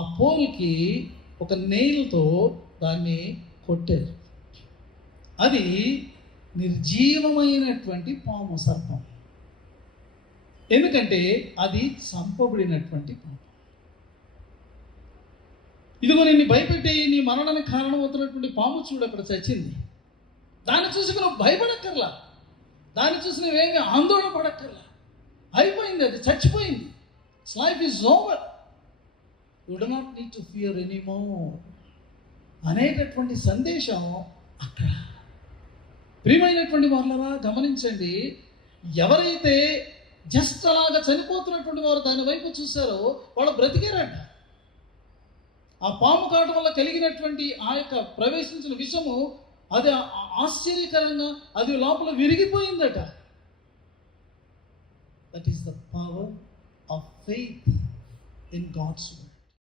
ఆ పోల్కి ఒక నెయిల్తో దాన్ని కొట్టారు. అది నిర్జీవమైనటువంటి పాము, సర్పం. ఎందుకంటే అది చంపబడినటువంటి పాము. ఇదిగో నిన్ను భయపెట్టి నీ మరణానికి కారణమవుతున్నటువంటి పాము చూడు అక్కడ చచ్చింది. దాన్ని చూసి నువ్వు భయపడక్కర్లా, దాన్ని చూసి నువ్వేమీ ఆందోళన పడక్కర్లా. అయిపోయింది, అది చచ్చిపోయింది. Life is over, you do not need to fear anymore అనేటటువంటి సందేశం అక్కడ. ప్రియమైనటువంటి వాళ్ళరా గమనించండి, ఎవరైతే జస్ట్ అలాగా చనిపోతున్నటువంటి వారు దాని వైపు చూశారో వాళ్ళు బ్రతికారంట. ఆ పాము కాటు వల్ల కలిగినటువంటి ఆ యొక్క ప్రవేశించిన విషము అది ఆశ్చర్యకరంగా అది లోపల విరిగిపోయిందట. That is the power of faith in God's word.